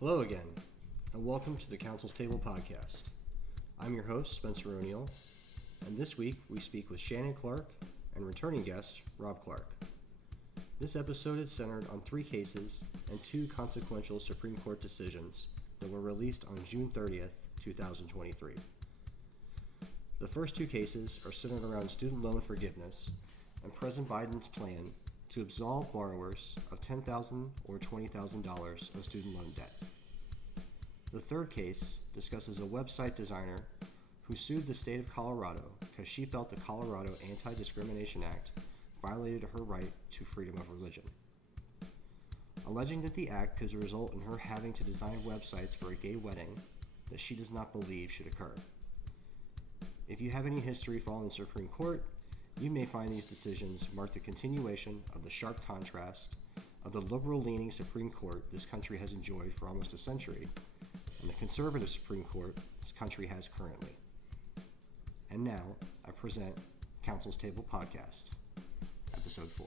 Hello again, and welcome to the Council's Table podcast. I'm your host, Spencer O'Neill, and this week we speak with Shannon Clark and returning guest, Rob Clark. This episode is centered on 3 cases and 2 consequential Supreme Court decisions that were released on June 30th, 2023. The first 2 cases are centered around student loan forgiveness and President Biden's plan to absolve borrowers of $10,000 or $20,000 of student loan debt. The third case discusses a website designer who sued the state of Colorado because she felt the Colorado Anti-Discrimination Act violated her right to freedom of religion, alleging that the act could result in her having to design websites for a gay wedding that she does not believe should occur. If you have any history following the Supreme Court, you may find these decisions mark the continuation of the sharp contrast of the liberal-leaning Supreme Court this country has enjoyed for almost a century and the conservative Supreme Court this country has currently. And now, I present Council's Table Podcast, Episode 4.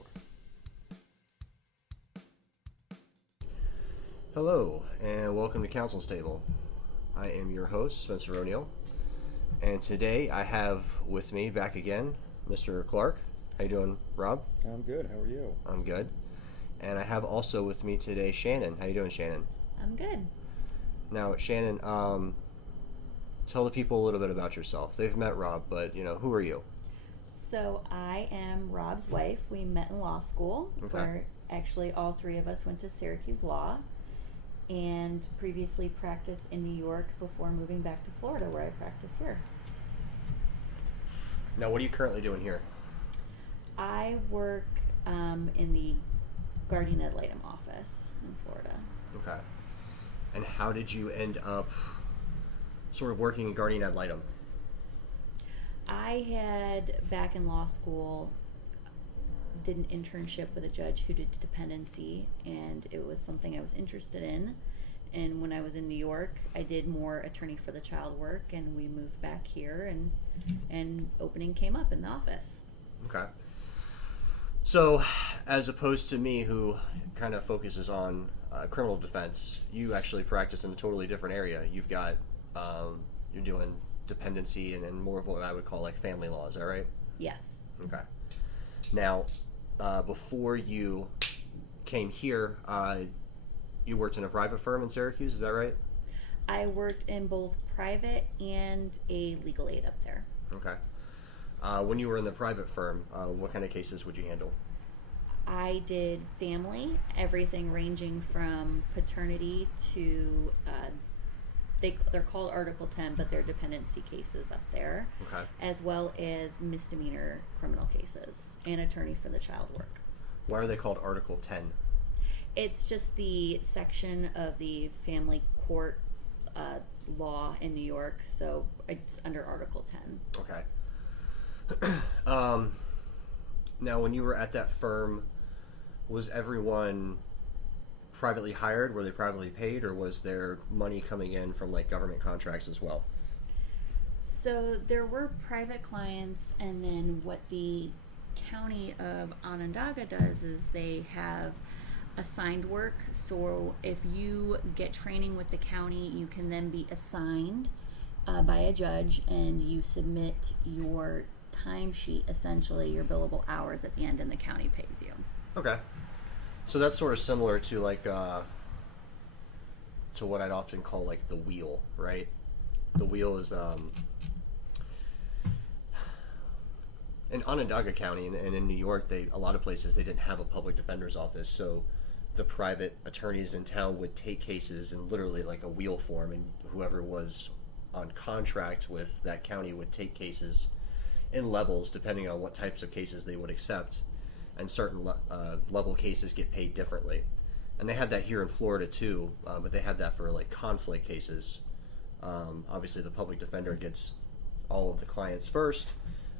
Hello, and welcome to Council's Table. I am your host, Spencer O'Neill, and today I have with me back again Mr. Clark. How you doing, Rob? I'm good. How are you? I'm good. And I have also with me today Shannon. How you doing, Shannon? I'm good. Now, Shannon, tell the people a little bit about yourself. They've met Rob, but, who are you? So I am Rob's wife. We met in law school. Okay. Where actually all 3 of us went to Syracuse Law and previously practiced in New York before moving back to Florida, where I practice here. Now, what are you currently doing here? I work in the guardian ad litem office in Florida. Okay. And how did you end up sort of working in guardian ad litem? I had, back in law school, did an internship with a judge who did and it was something I was interested in. And when I was in New York, I did more attorney for the child work, and we moved back here, and opening came up in the office. Okay. So, as opposed to me, who kind of focuses on criminal defense, you actually practice in a totally different area. You've got, you're doing dependency and more of what I would call like family law. Is that right? Yes. Okay. Now, before you came here, you worked in a private firm in Syracuse, is that right? I worked in both private and a legal aid up there. Okay. When you were in the private firm, what kind of cases would you handle? I did family, everything ranging from paternity to, they're called Article 10, but they're dependency cases up there. Okay. As well as misdemeanor criminal cases and attorney for the child work. Why are they called Article 10? It's just the section of the family court law in New York, so it's under Article 10. Okay. Now, when you were at that firm, was everyone privately hired? Were they privately paid, or was there money coming in from like government contracts as well? So there were private clients, and then what the county of Onondaga does is they have assigned work. So if you get training with the county, you can then be assigned by a judge, and you submit your timesheet, essentially your billable hours at the end, and the county pays you. Okay. So that's sort of similar to like to what I'd often call like the wheel, right? The wheel is in Onondaga County and in New York, a lot of places they didn't have a public defender's office, so the private attorneys in town would take cases in literally like a wheel form, and whoever was on contract with that county would take cases in levels depending on what types of cases they would accept, and certain level cases get paid differently. And they had that here in Florida too, but they had that for like conflict cases. Obviously the public defender gets all of the clients first,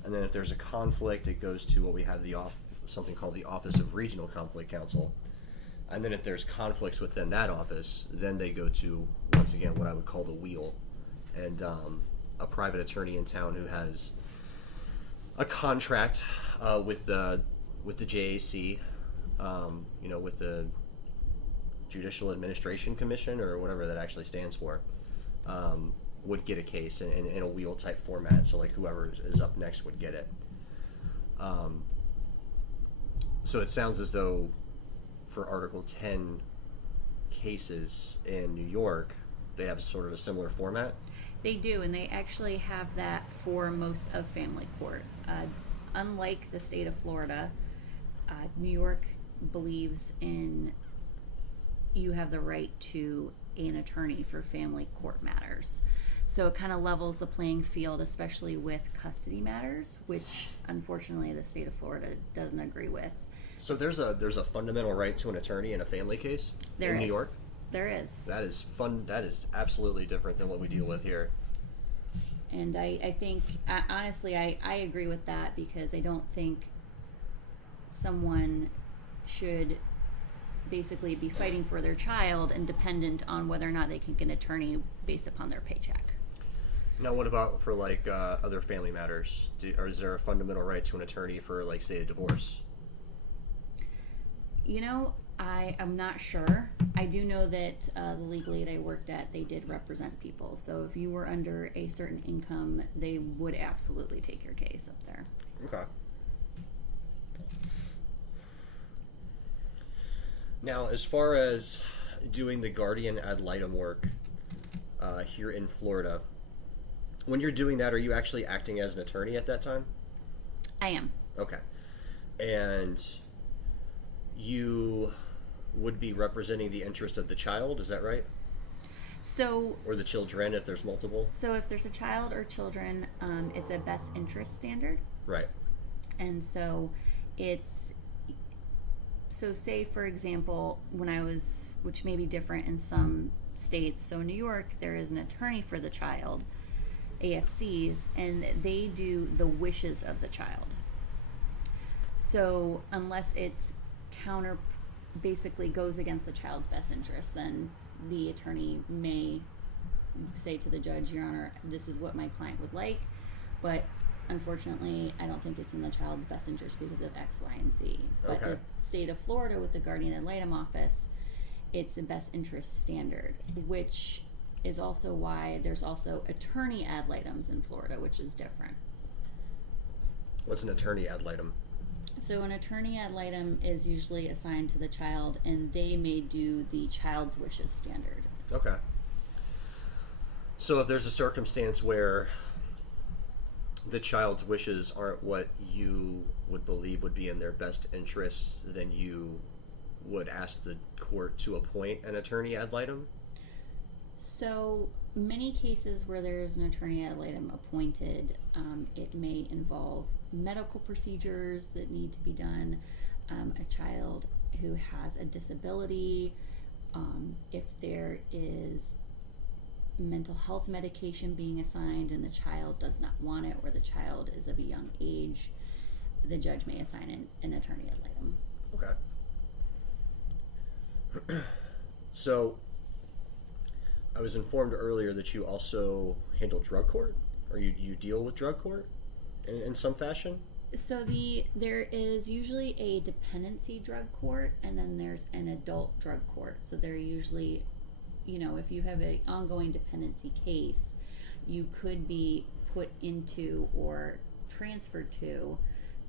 and then if there's a conflict, it goes to what we have something called the Office of Regional Conflict Counsel. And then if there's conflicts within that office, then they go to, once again, what I would call the wheel. And a private attorney in town who has a contract with the JAC, with the Judicial Administration Commission, or whatever that actually stands for, would get a case in a wheel type format. So like whoever is up next would get it. So it sounds as though for Article 10 cases in New York, they have sort of a similar format. They do, and they actually have that for most of family court. Unlike the state of Florida, New York believes in you have the right to an attorney for family court matters. So it kind of levels the playing field, especially with custody matters, which unfortunately the state of Florida doesn't agree with. So there's a fundamental right to an attorney in a family case in New York? There is. That is fun. That is absolutely different than what we deal with here. And I think, honestly, I agree with that, because I don't think someone should basically be fighting for their child and dependent on whether or not they can get an attorney based upon their paycheck. Now, what about for like other family matters? Or is there a fundamental right to an attorney for, like, say, a divorce? You know, I am not sure. I do know that the legal aid I worked at, they did represent people. So if you were under a certain income, they would absolutely take your case up there. Okay. Now, as far as doing the guardian ad litem work here in Florida, when you're doing that, are you actually acting as an attorney at that time? I am. Okay. And you would be representing the interest of the child, is that right? So, or the children, if there's multiple? So if there's a child or children, it's a best interest standard. Right. And so say, for example, which may be different in some states, so in New York, there is an attorney for the child, AFCs, and they do the wishes of the child. So unless it's basically goes against the child's best interest, then the attorney may say to the judge, Your Honor, this is what my client would like, but unfortunately, I don't think it's in the child's best interest because of X, Y, and Z. But okay. The state of Florida, with the guardian ad litem office, it's a best interest standard, which is also why there's also attorney ad litems in Florida, which is different. What's an attorney ad litem? So an attorney ad litem is usually assigned to the child, and they may do the child's wishes standard. Okay. So if there's a circumstance where the child's wishes aren't what you would believe would be in their best interest, then you would ask the court to appoint an attorney ad litem? So many cases where there is an attorney ad litem appointed, it may involve medical procedures that need to be done, a child who has a disability, if there is mental health medication being assigned and the child does not want it, or the child is of a young age, the judge may assign an attorney ad litem. Okay. So I was informed earlier that you also handle drug court, or you deal with drug court in some fashion? So there is usually a dependency drug court, and then there's an adult drug court. So they're usually, if you have an ongoing dependency case, you could be put into or transferred to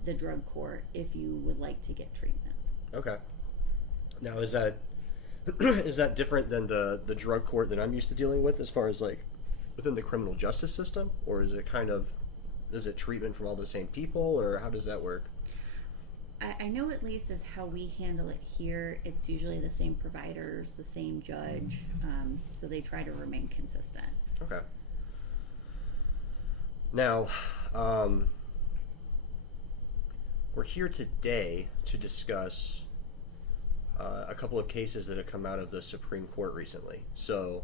the drug court if you would like to get treatment. Okay. Now, is that different than the drug court that I'm used to dealing with, as far as like within the criminal justice system, or is it treatment from all the same people, or how does that work? I know, at least as how we handle it here, it's usually the same providers, the same judge, so they try to remain consistent. Okay. Now, we're here today to discuss a couple of cases that have come out of the Supreme Court recently. So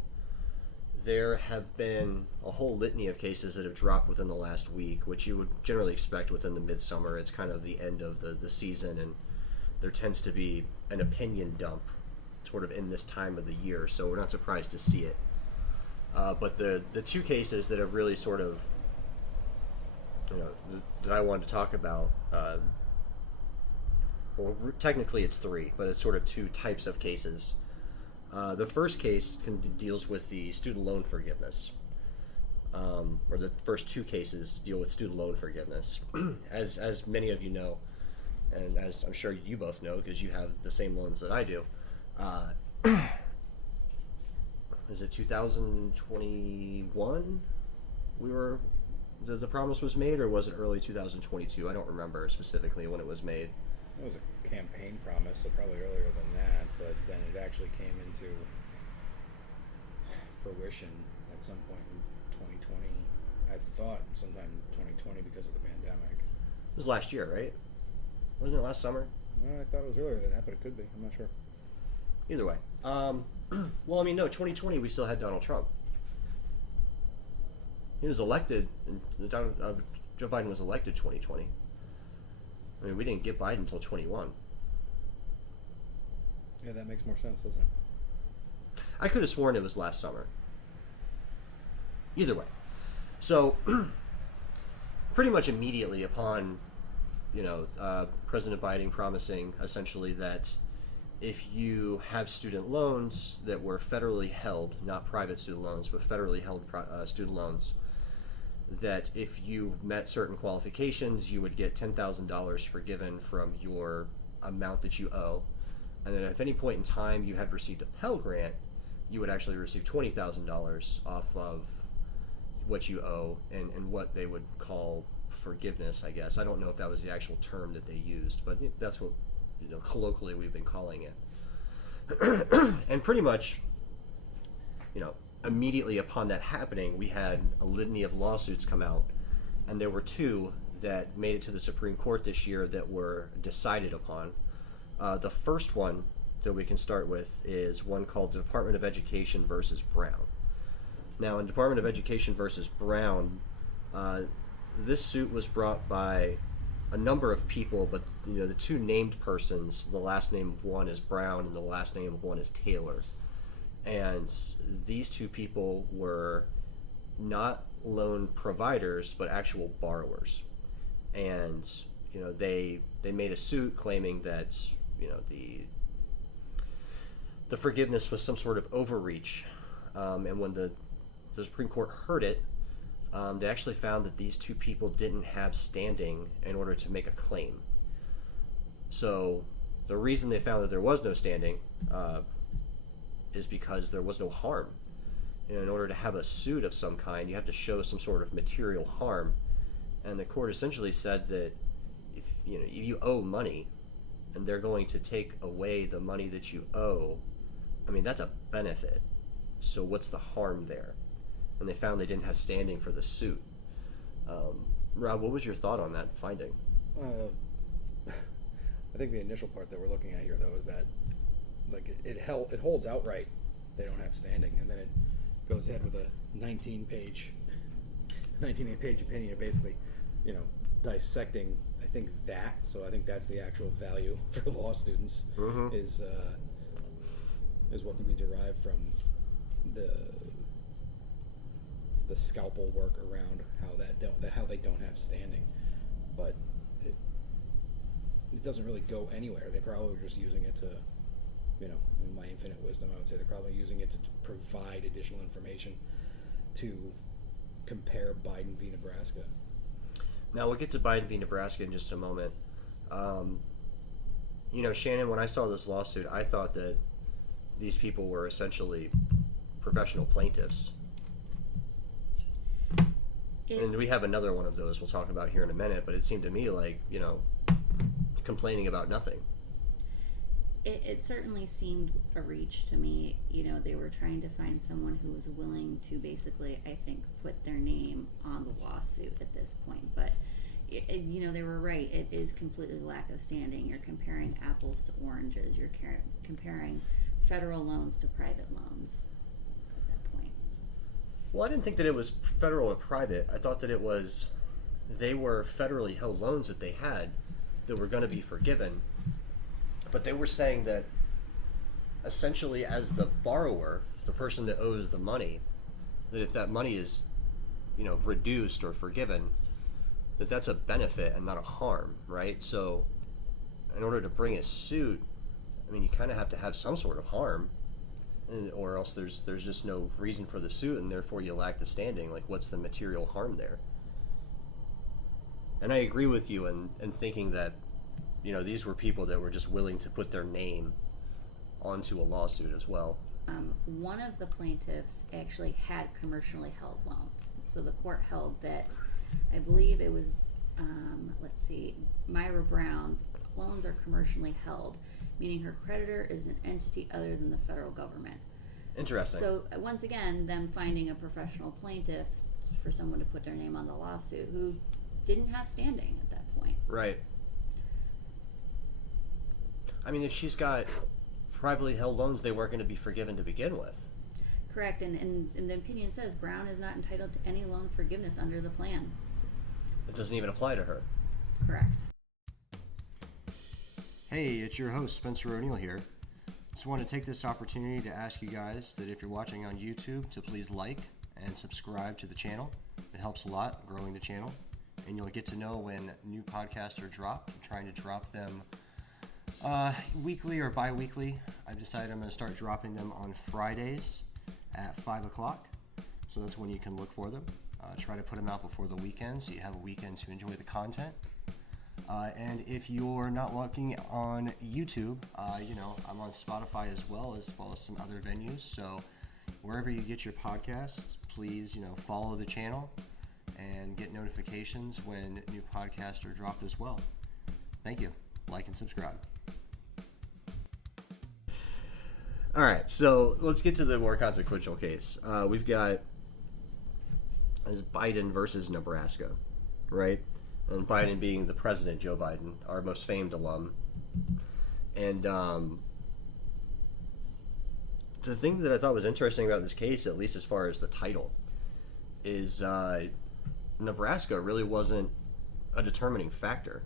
there have been a whole litany of cases that have dropped within the last week, which you would generally expect within the midsummer. It's kind of the end of the season, and there tends to be an opinion dump sort of in this time of the year, so we're not surprised to see it. But the two cases that have really sort of, that I wanted to talk about, well, technically it's three, but it's sort of two types of cases. The first case deals with the student loan forgiveness, or the first two cases deal with student loan forgiveness. As many of you know, and as I'm sure you both know because you have the same loans that I do, is it 2021 the promise was made, or was it early 2022? I don't remember specifically when it was made. It was a campaign promise, so probably earlier than that, but then it actually came into fruition at some point in 2020. I thought sometime in 2020 because of the pandemic. It was last year, right? Wasn't it last summer? Well, I thought it was earlier than that, but it could be. I'm not sure. Either way. Well, I mean, no, 2020 we still had Donald Trump. He was elected, Joe Biden was elected 2020. I mean, we didn't get Biden until 21. Yeah, that makes more sense, doesn't it? I could have sworn it was last summer. Either way. So, pretty much immediately upon, President Biden promising essentially that if you have student loans that were federally held, not private student loans, but federally held student loans, that if you met certain qualifications, you would get $10,000 forgiven from your amount that you owe. And then if at any point in time you had received a Pell Grant, you would actually receive $20,000 off of what you owe and what they would call forgiveness, I guess. I don't know if that was the actual term that they used, but that's what, colloquially we've been calling it. And pretty much, immediately upon that happening, we had a litany of lawsuits come out, and there were two that made it to the Supreme Court this year that were decided upon. The first one that we can start with is one called Department of Education versus Brown. Now, in Department of Education versus Brown, this suit was brought by a number of people, but the two named persons, the last name of one is Brown and the last name of one is Taylor. And these two people were not loan providers, but actual borrowers. And they made a suit claiming that the forgiveness was some sort of overreach. And when the Supreme Court heard it, they actually found that these two people didn't have standing in order to make a claim. So the reason they found that there was no standing is because there was no harm. In order to have a suit of some kind, you have to show some sort of material harm. And the court essentially said that if you owe money and they're going to take away the money that you owe, I mean, that's a benefit. So what's the harm there? And they found they didn't have standing for the suit. Rob, what was your thought on that finding? I think the initial part that we're looking at here, though, is that it holds outright they don't have standing, and then it goes ahead with a 19-page opinion, basically, dissecting. I think that. So I think that's the actual value for law students is what can be derived from the scalpel work around how they don't have standing, but it doesn't really go anywhere. They probably were just using it to, in my infinite wisdom, I would say they're probably using it to provide additional information to compare Biden v. Nebraska. Now we'll get to Biden v. Nebraska in just a moment. Shannon, when I saw this lawsuit, I thought that these people were essentially professional plaintiffs. And we have another one of those we'll talk about here in a minute, but it seemed to me like, complaining about nothing. It certainly seemed a reach to me. They were trying to find someone who was willing to basically, I think, put their name on the lawsuit at this point. But, they were right. It is completely lack of standing. You're comparing apples to oranges. You're comparing federal loans to private loans at that point. Well, I didn't think that it was federal to private. I thought that they were federally held loans that they had that were going to be forgiven. But they were saying that essentially as the borrower, the person that owes the money, that if that money is, reduced or forgiven, that's a benefit and not a harm, right? So in order to bring a suit, I mean, you kind of have to have some sort of harm. or else there's just no reason for the suit, and therefore you lack the standing. Like, what's the material harm there? And I agree with you in thinking that, these were people that were just willing to put their name onto a lawsuit as well. One of the plaintiffs actually had commercially held loans. So the court held that, I believe it was, Myra Brown's loans are commercially held, meaning her creditor is an entity other than the federal government. Interesting. So once again, them finding a professional plaintiff for someone to put their name on the lawsuit who didn't have standing at that point. Right. I mean, if she's got privately held loans, they weren't going to be forgiven to begin with. Correct, and the opinion says Brown is not entitled to any loan forgiveness under the plan. It doesn't even apply to her. Correct. Hey, it's your host, Spencer O'Neill here. Just want to take this opportunity to ask you guys that if you're watching on YouTube to please like and subscribe to the channel. It helps a lot growing the channel, and you'll get to know when new podcasts are dropped. I'm trying to drop them weekly or bi-weekly. I've decided I'm going to start dropping them on Fridays at 5 o'clock. So that's when you can look for them. Try to put them out before the weekend so you have a weekend to enjoy the content. And if you're not looking on YouTube, I'm on Spotify as well as some other venues. So wherever you get your podcasts, please, follow the channel and get notifications when new podcasts are dropped as well. Thank you. Like and subscribe. All right, so let's get to the more consequential case. We've got Biden versus Nebraska, right? And Biden being the president, Joe Biden, our most famed alum. And the thing that I thought was interesting about this case, at least as far as the title, is Nebraska really wasn't a determining factor.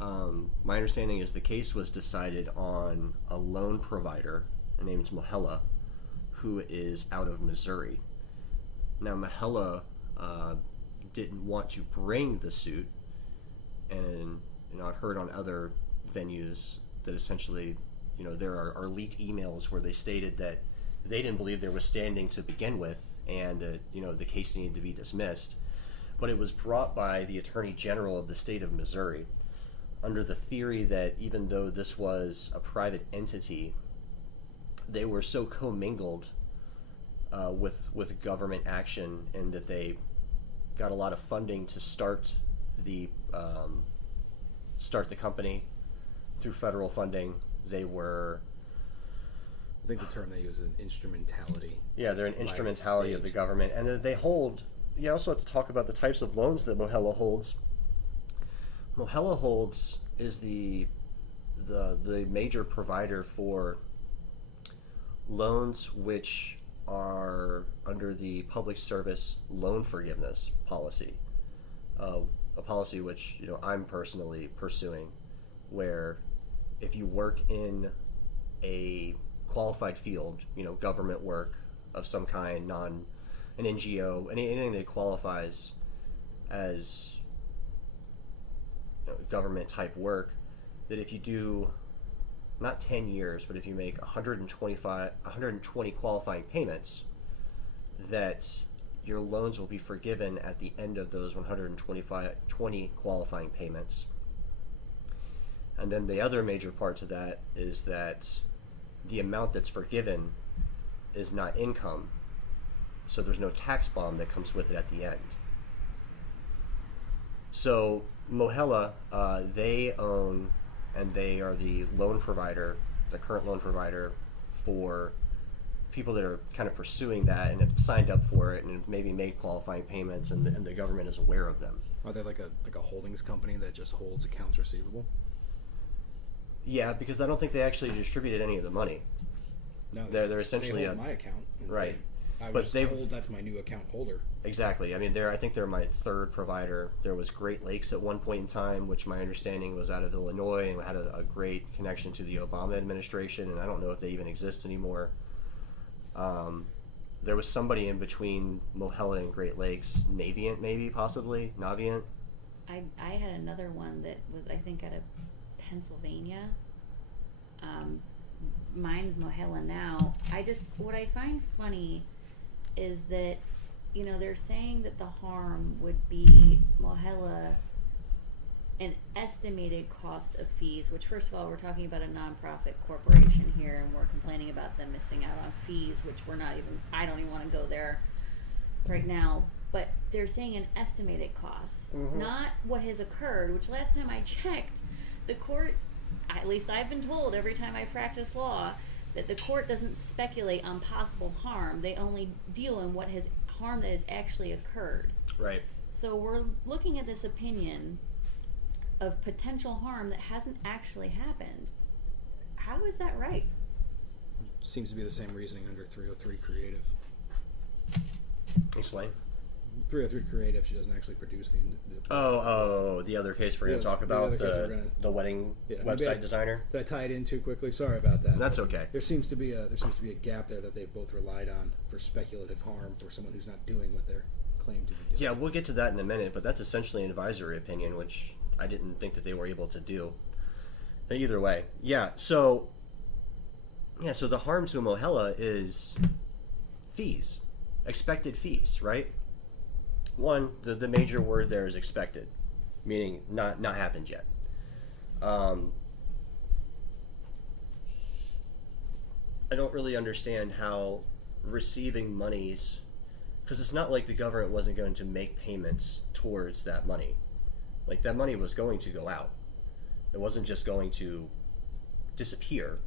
My understanding is the case was decided on a loan provider named Mohela, who is out of Missouri. Now, Mohela didn't want to bring the suit, and I've heard on other venues that essentially, there are leaked emails where they stated that they didn't believe there was standing to begin with, and that the case needed to be dismissed. But it was brought by the Attorney General of the state of Missouri under the theory that even though this was a private entity, they were so commingled with government action, and that they got a lot of funding to start the company through federal funding. They were, I think the term they use is an instrumentality. Yeah, they're an instrumentality of the government, and they hold. You also have to talk about the types of loans that Mohela holds. Mohela holds is the major provider for loans which are under the public service loan forgiveness policy, a policy which I'm personally pursuing, where if you work in a qualified field, government work of some kind, an NGO, anything that qualifies as government type work, that if you do not 10 years, but if you make 120 qualifying payments, that your loans will be forgiven at the end of those 120 qualifying payments. And then the other major part to that is that the amount that's forgiven is not income, so there's no tax bomb that comes with it at the end. So Mohela, they own, and they are the loan provider, the current loan provider for people that are kind of pursuing that and have signed up for it and have maybe made qualifying payments, and the government is aware of them. Are they like a holdings company that just holds accounts receivable? Yeah, because I don't think they actually distributed any of the money. No, they're essentially they hold my account. Right. I was told that's my new account holder. Exactly. I mean, I think they're my third provider. There was Great Lakes at one point in time, which my understanding was out of Illinois and had a great connection to the Obama administration, and I don't know if they even exist anymore. There was somebody in between Mohela and Great Lakes, Navient maybe, possibly, Navient. I had another one that was, I think, out of Pennsylvania. Mine's Mohela now. I what I find funny is that, they're saying that the harm would be Mohela an estimated cost of fees, which first of all, we're talking about a nonprofit corporation here, and we're complaining about them missing out on fees, which I don't even want to go there right now, but they're saying an estimated cost, not what has occurred, which last time I checked, the court, at least I've been told every time I practice law, that the court doesn't speculate on possible harm. They only deal in harm that has actually occurred. Right. So we're looking at this opinion of potential harm that hasn't actually happened. How is that right? Seems to be the same reasoning under 303 creative. Explain. 303 creative, she doesn't actually produce the the other case we're going to talk about, the wedding website designer. Did I tie it in too quickly? Sorry about that. That's okay. There seems to be a gap there that they've both relied on for speculative harm for someone who's not doing what they're claimed to be doing. Yeah, we'll get to that in a minute, but that's essentially an advisory opinion, which I didn't think that they were able to do. But either way, so the harm to Mohela is fees, expected fees, right? One, the major word there is expected, meaning not happened yet. I don't really understand how receiving monies, because it's not like the government wasn't going to make payments towards that money. Like, that money was going to go out. It wasn't just going to disappear.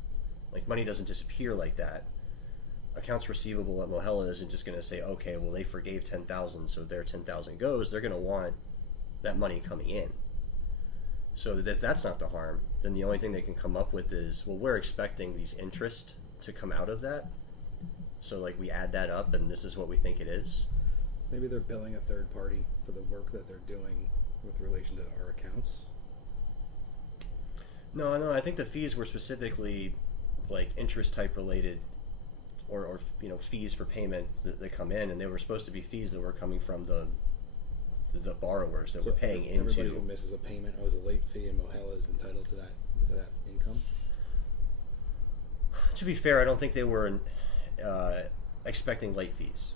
Like, money doesn't disappear like that. Accounts receivable at Mohela isn't just going to say, okay, well, they forgave $10,000, so their $10,000 goes. They're going to want that money coming in. So that's not the harm. Then the only thing they can come up with is, well, we're expecting these interest to come out of that. So, like, we add that up, and this is what we think it is. Maybe they're billing a third party for the work that they're doing with relation to our accounts. No, I think the fees were specifically, like, interest type related, or fees for payment that come in, and they were supposed to be fees that were coming from the borrowers that were paying into. Everybody who misses a payment owes a late fee, and Mohela is entitled to that income. To be fair, I don't think they were expecting late fees.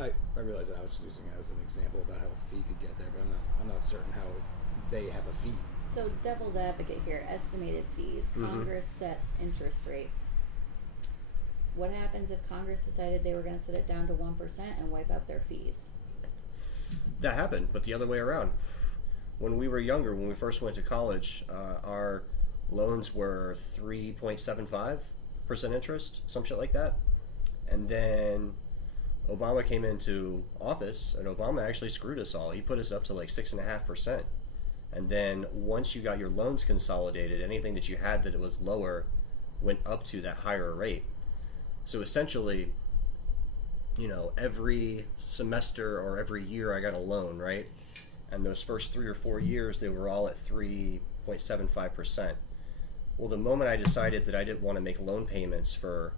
I realize that I was using it as an example about how a fee could get there, but I'm not certain how they have a fee. So, devil's advocate here, estimated fees. Congress sets interest rates. What happens if Congress decided they were going to set it down to 1% and wipe out their fees? That happened, but the other way around. When we were younger, when we first went to college, our loans were 3.75% interest, some shit like that. And then Obama came into office, and Obama actually screwed us all. He put us up to like 6.5%. And then once you got your loans consolidated, anything that you had that it was lower went up to that higher rate. So essentially, every semester or every year I got a loan, right? And those first 3 or 4 years, they were all at 3.75%. Well, the moment I decided that I didn't want to make loan payments for,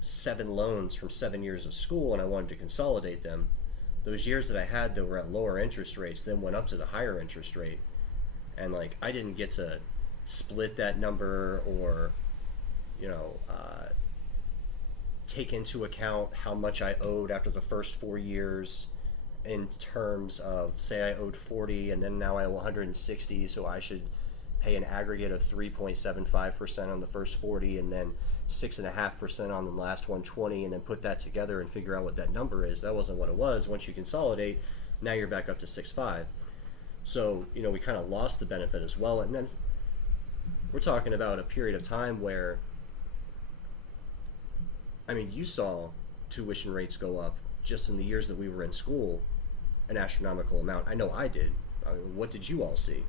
7 loans from 7 years of school, and I wanted to consolidate them, those years that I had that were at lower interest rates then went up to the higher interest rate. And, like, I didn't get to split that number or, take into account how much I owed after the first 4 years in terms of, say I owed 40 and then now I owe 160, so I should pay an aggregate of 3.75% on the first 40 and then 6.5% on the last 120, and then put that together and figure out what that number is. That wasn't what it was. Once you consolidate, now you're back up to 6.5. So, we kind of lost the benefit as well. And then we're talking about a period of time where, you saw tuition rates go up just in the years that we were in school, an astronomical amount. I know I did. What did you all see?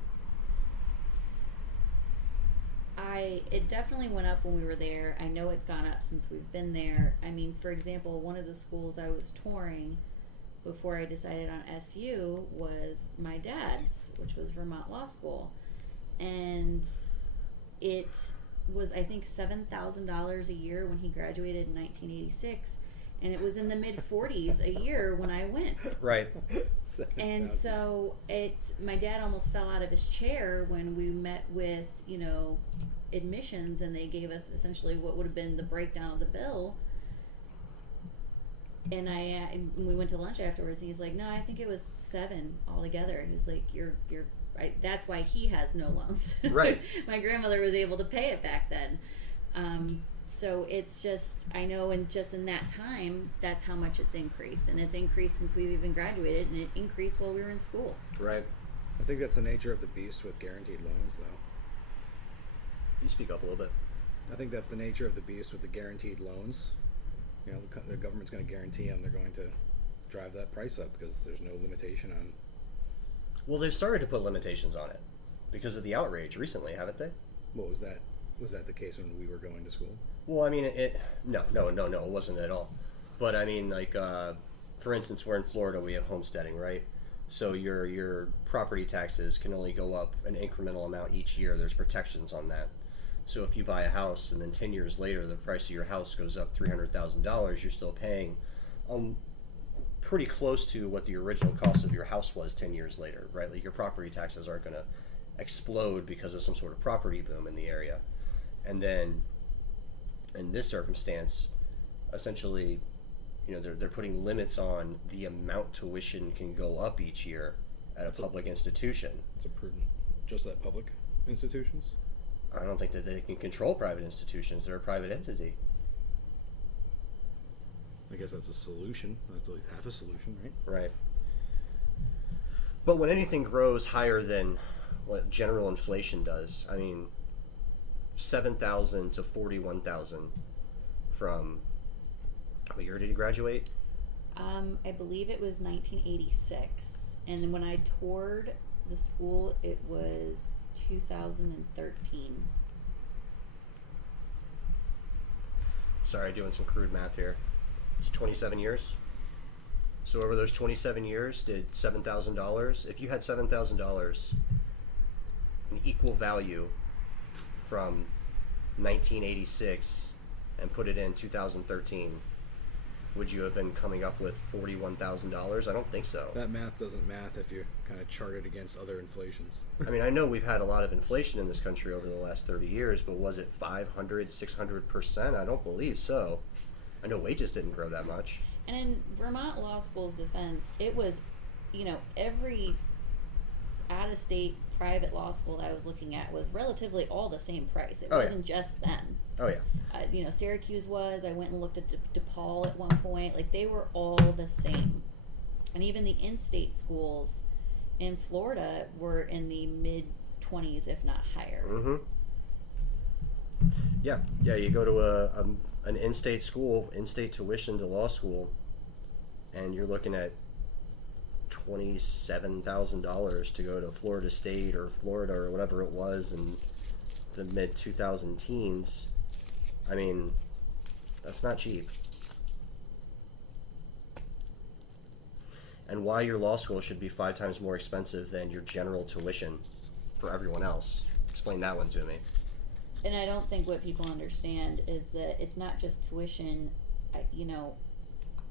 It definitely went up when we were there. I know it's gone up since we've been there. For example, one of the schools I was touring before I decided on SU was my dad's, which was Vermont Law School. And it was, I think, $7,000 a year when he graduated in 1986. And it was in the mid-40s a year when I went. Right. And so my dad almost fell out of his chair when we met with, admissions, and they gave us essentially what would have been the breakdown of the bill. And we went to lunch afterwards, and he's like, no, I think it was 7 altogether. He's like, that's why he has no loans. Right. My grandmother was able to pay it back then. So it's just, I know, and just in that time, that's how much it's increased. And it's increased since we've even graduated, and it increased while we were in school. Right. I think that's the nature of the beast with guaranteed loans, though. You speak up a little bit. I think that's the nature of the beast with the guaranteed loans. You know, the government's going to guarantee them. They're going to drive that price up because there's no limitation on. Well, they've started to put limitations on it because of the outrage recently, haven't they? What was that? Was that the case when we were going to school? Well, I mean, no, it wasn't at all. But I mean, like, for instance, we're in Florida, we have homesteading, right? So your property taxes can only go up an incremental amount each year. There's protections on that. So if you buy a house and then 10 years later the price of your house goes up $300,000, you're still paying pretty close to what the original cost of your house was 10 years later, right? Like, your property taxes aren't going to explode because of some sort of property boom in the area. And then in this circumstance, essentially, you know, they're putting limits on the amount tuition can go up each year at a public institution. It's a prudent, just at public institutions? I don't think that they can control private institutions. They're a private entity. I guess that's a solution. That's at least half a solution, right? Right. But when anything grows higher than what general inflation does, I mean, 7,000 to 41,000 from, what year did you graduate? I believe it was 1986, and when I toured the school, it was 2013. Sorry, doing some crude math here. It's 27 years. So over those 27 years, did $7,000. If you had $7,000 in equal value from 1986 and put it in 2013, would you have been coming up with $41,000? I don't think so. That math doesn't math if you kind of chart it against other inflations. I mean, I know we've had a lot of inflation in this country over the last 30 years, but was it 500, 600%? I don't believe so. I know wages didn't grow that much. And in Vermont Law School's defense, it was, you know, every out-of-state private law school that I was looking at was relatively all the same price. It wasn't just them. Oh, yeah. You know, Syracuse was. I went and looked at DePaul at one point. Like, they were all the same. And even the in-state schools in Florida were in the mid-20s, if not higher. Mm-hmm. Yeah. Yeah, you go to an in-state school, in-state tuition to law school, and you're looking at $27,000 to go to Florida State or Florida or whatever it was in the mid-2000 teens. I mean, that's not cheap. And why your law school should be 5 times more expensive than your general tuition for everyone else. Explain that one to me. And I don't think what people understand is that it's not just tuition.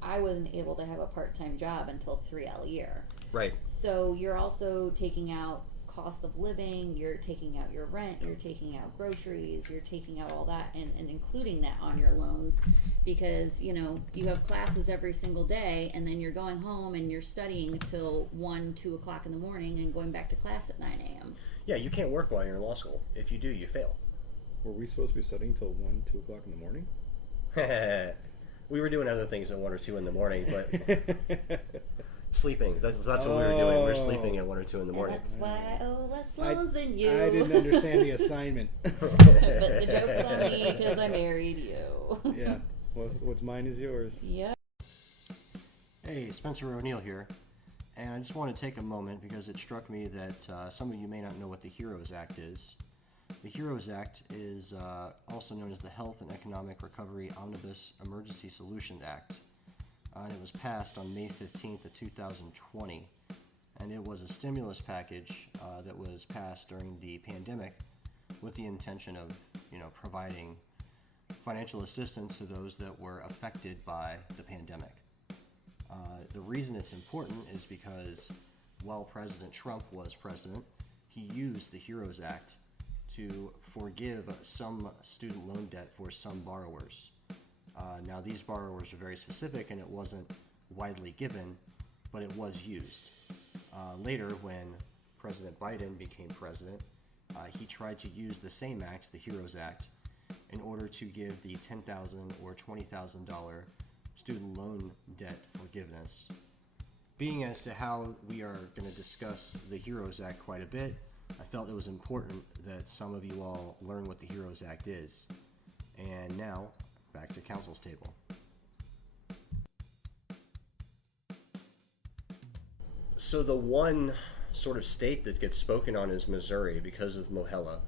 I wasn't able to have a part-time job until 3L a year. Right. So you're also taking out cost of living, you're taking out your rent, you're taking out groceries, you're taking out all that and including that on your loans because, you know, you have classes every single day and then you're going home and you're studying till 1, 2 o'clock in the morning and going back to class at 9 a.m. Yeah, you can't work while you're in law school. If you do, you fail. Were we supposed to be studying till 1, 2 o'clock in the morning? We were doing other things at 1 or 2 in the morning, but sleeping. That's what we were doing. We were sleeping at 1 or 2 in the morning. And that's why I owe less loans than you. I didn't understand the assignment. But the joke's on me because I married you. Yeah. What's mine is yours. Yep. Hey, Spencer O'Neill here. And I just want to take a moment because it struck me that some of you may not know what the HEROES Act is. The HEROES Act is also known as the Health and Economic Recovery Omnibus Emergency Solutions Act. And it was passed on May 15th of 2020. And it was a stimulus package that was passed during the pandemic with the intention of, providing financial assistance to those that were affected by the pandemic. The reason it's important is because while President Trump was president, he used the HEROES Act to forgive some student loan debt for some borrowers. Now, these borrowers are very specific, and it wasn't widely given, but it was used. Later, when President Biden became president, he tried to use the same act, the HEROES Act, in order to give the $10,000 or $20,000 student loan debt forgiveness. Being as to how we are going to discuss the HEROES Act quite a bit, I felt it was important that some of you all learn what the HEROES Act is. And now, back to Council's Table. So the one sort of state that gets spoken on is Missouri because of Mohela.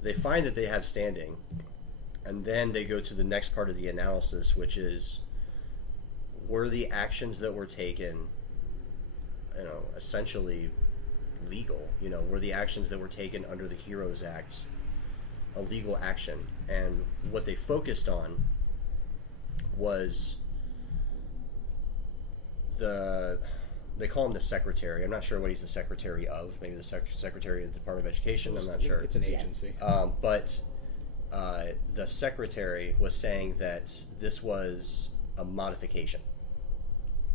They find that they have standing, and then they go to the next part of the analysis, which is, were the actions that were taken, essentially legal? Were the actions that were taken under the HEROES Act a legal action? And what they focused on was they call him the secretary. I'm not sure what he's the secretary of. Maybe the secretary of the Department of Education. I'm not sure. It's an agency. But the secretary was saying that this was a modification,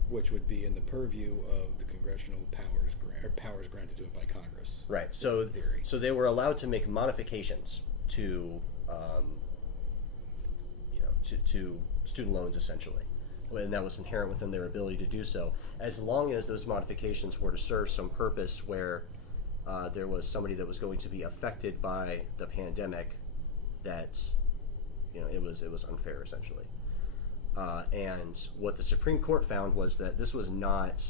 which would be in the purview of the congressional powers granted to it by Congress. Right. That's So, the theory. so they were allowed to make modifications to, to student loans essentially, and that was inherent within their ability to do so, as long as those modifications were to serve some purpose where there was somebody that was going to be affected by the pandemic, that it was unfair essentially. And what the Supreme Court found was that this was not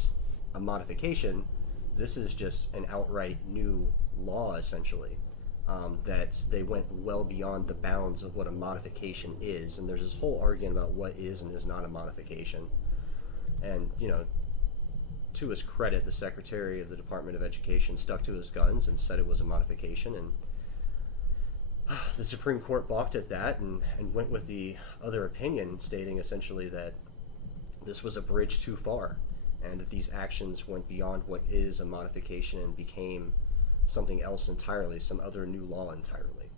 a modification. This is just an outright new law essentially. That they went well beyond the bounds of what a modification is, and there's this whole argument about what is and is not a modification. And to his credit, the Secretary of the Department of Education stuck to his guns and said it was a modification, and the Supreme Court balked at that and went with the other opinion, stating essentially that this was a bridge too far, and that these actions went beyond what is a modification and became something else entirely, some other new law entirely,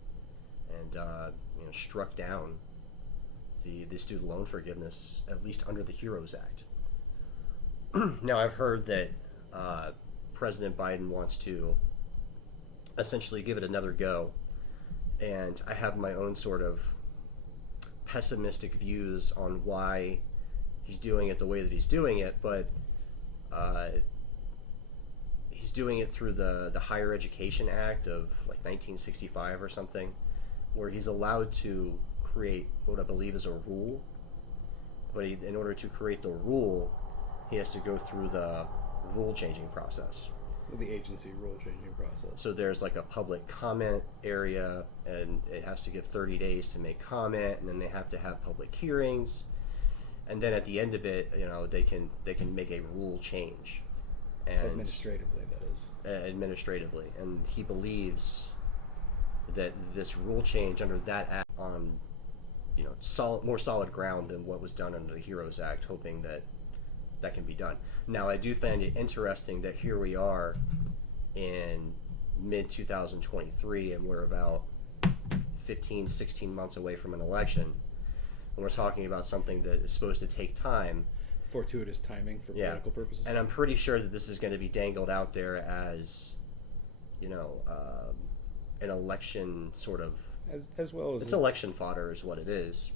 and struck down the student loan forgiveness, at least under the HEROES Act. Now, I've heard that President Biden wants to essentially give it another go, and I have my own sort of pessimistic views on why he's doing it the way that he's doing it, but he's doing it through the Higher Education Act of like 1965 or something, where he's allowed to create what I believe is a rule, but in order to create the rule, he has to go through the rule-changing process. The agency rule-changing process. So there's like a public comment area, and it has to give 30 days to make comment, and then they have to have public hearings, and then at the end of it, they can make a rule change. And administratively, that is. Administratively, and he believes that this rule change under that act on more solid ground than what was done under the HEROES Act, hoping that can be done. Now, I do find it interesting that here we are in mid-2023, and we're about 15, 16 months away from an election, and we're talking about something that is supposed to take time. Fortuitous timing for political purposes. And I'm pretty sure that this is going to be dangled out there as, an election sort of... As well as... It's election fodder is what it is.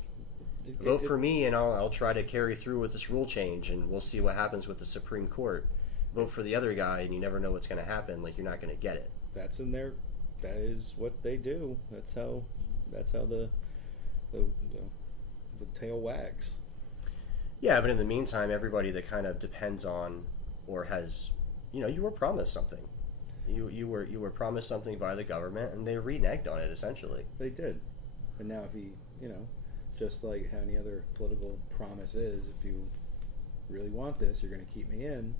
Vote for me, and I'll try to carry through with this rule change, and we'll see what happens with the Supreme Court. Vote for the other guy, and you never know what's going to happen. Like, you're not going to get it. That's in there. That is what they do. That's how the tail wags. Yeah, but in the meantime, everybody that kind of depends on or has, you were promised something. You were promised something by the government, and they reneged on it essentially. They did, and now if he, just like any other political promise is, if you really want this, you're going to keep me in.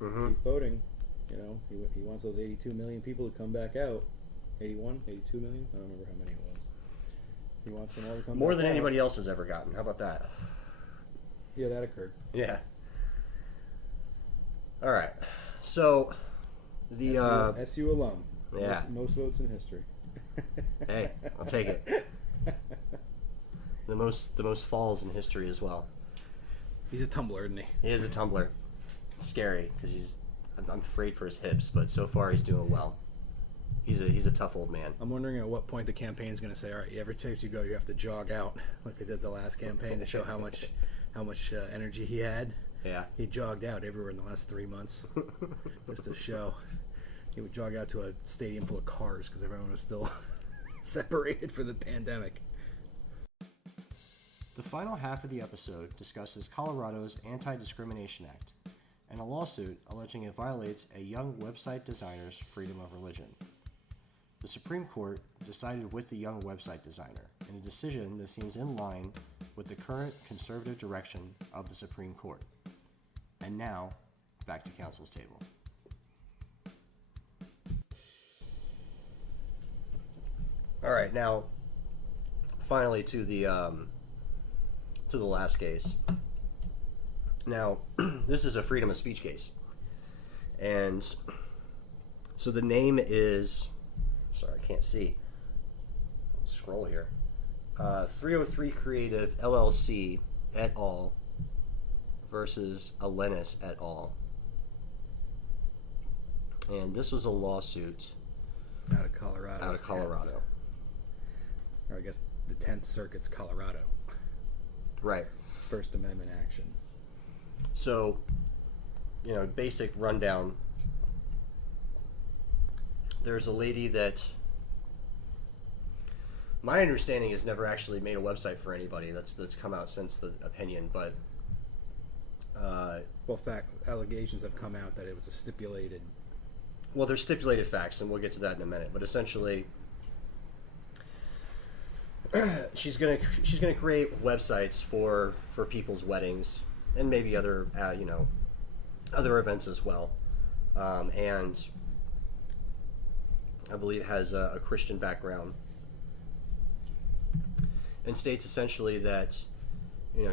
Mm-hmm. Keep voting. He wants those 82 million people to come back out. 81, 82 million. I don't remember how many it was. He wants them all to come More back than out. anybody else has ever gotten. How about that? Yeah, that occurred. Yeah. All right. So the SU alum. Yeah. Most votes in history. Hey, I'll take it. The most falls in history as well. He's a tumbler, isn't he? He is a tumbler. It's scary because I'm afraid for his hips, but so far he's doing well. He's a tough old man. I'm wondering at what point the campaign's going to say, all right, every place you go, you have to jog out, like they did the last campaign to show how much energy he had. Yeah. He jogged out everywhere in the last 3 months just to show. He would jog out to a stadium full of cars because everyone was still separated for the pandemic. The final half of the episode discusses Colorado's Anti-Discrimination Act and a lawsuit alleging it violates a young website designer's freedom of religion. The Supreme Court desided with the young website designer in a decision that seems in line with the current conservative direction of the Supreme Court. And now, back to Counsel's Table. All right, now, finally to the last case. Now, this is a freedom of speech case, and so the name is. Sorry, I can't see. Let's scroll here. 303 Creative LLC et al. Versus Alenis et al. And this was a lawsuit Out of Colorado. out of Colorado. Or I guess the 10th Circuit's Colorado. Right. First Amendment action. So, basic rundown. There's a lady that, my understanding, has never actually made a website for anybody. That's come out since the opinion, but allegations have come out that it was a stipulated. Well, there's stipulated facts, and we'll get to that in a minute. But essentially, she's gonna create websites for people's weddings and maybe other other events as well, and I believe has a Christian background, and states essentially that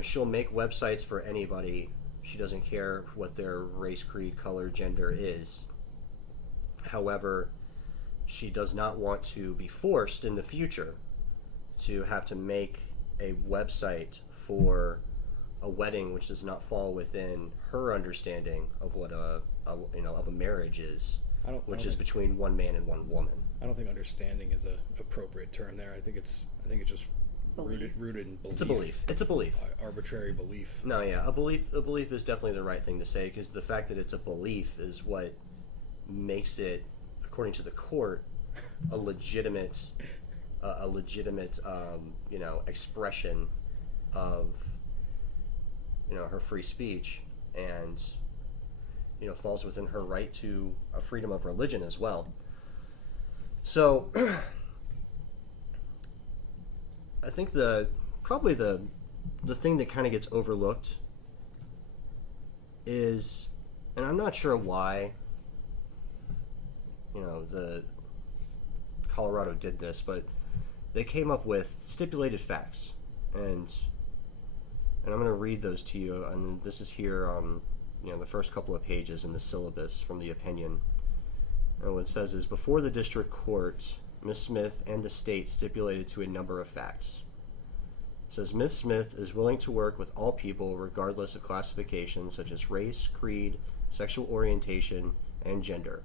she'll make websites for anybody. She doesn't care what their race, creed, color, gender is. However, she does not want to be forced in the future to have to make a website for a wedding which does not fall within her understanding of what of a marriage is, which is between one man and one woman. I don't think understanding is a appropriate term there. I think it's just rooted in belief. It's a belief. Arbitrary belief. No, yeah, a belief is definitely the right thing to say, because the fact that it's a belief is what makes it, according to the court, a legitimate expression of her free speech, and falls within her right to a freedom of religion as well. So I think probably the thing that kind of gets overlooked is, and I'm not sure why the Colorado did this, but they came up with stipulated facts, and I'm going to read those to you, and this is here on the first couple of pages in the syllabus from the opinion. And what it says is, before the district court, Ms. Smith and the state stipulated to a number of facts. It says, Ms. Smith is willing to work with all people regardless of classifications such as race, creed, sexual orientation, and gender,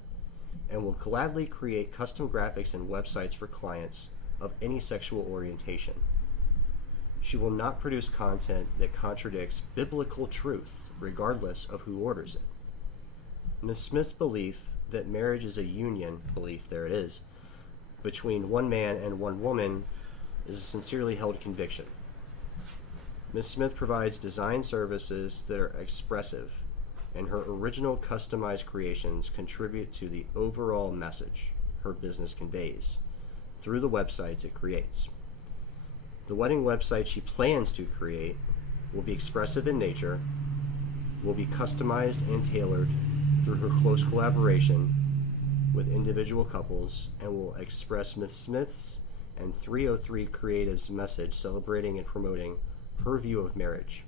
and will gladly create custom graphics and websites for clients of any sexual orientation. She will not produce content that contradicts biblical truth, regardless of who orders it. Ms. Smith's belief that marriage is a union, between one man and one woman is a sincerely held conviction. Ms. Smith provides design services that are expressive, and her original customized creations contribute to the overall message her business conveys through the websites it creates. The wedding website she plans to create will be expressive in nature, will be customized and tailored through her close collaboration with individual couples, and will express Ms. Smith's and 303 Creative's message celebrating and promoting her view of marriage.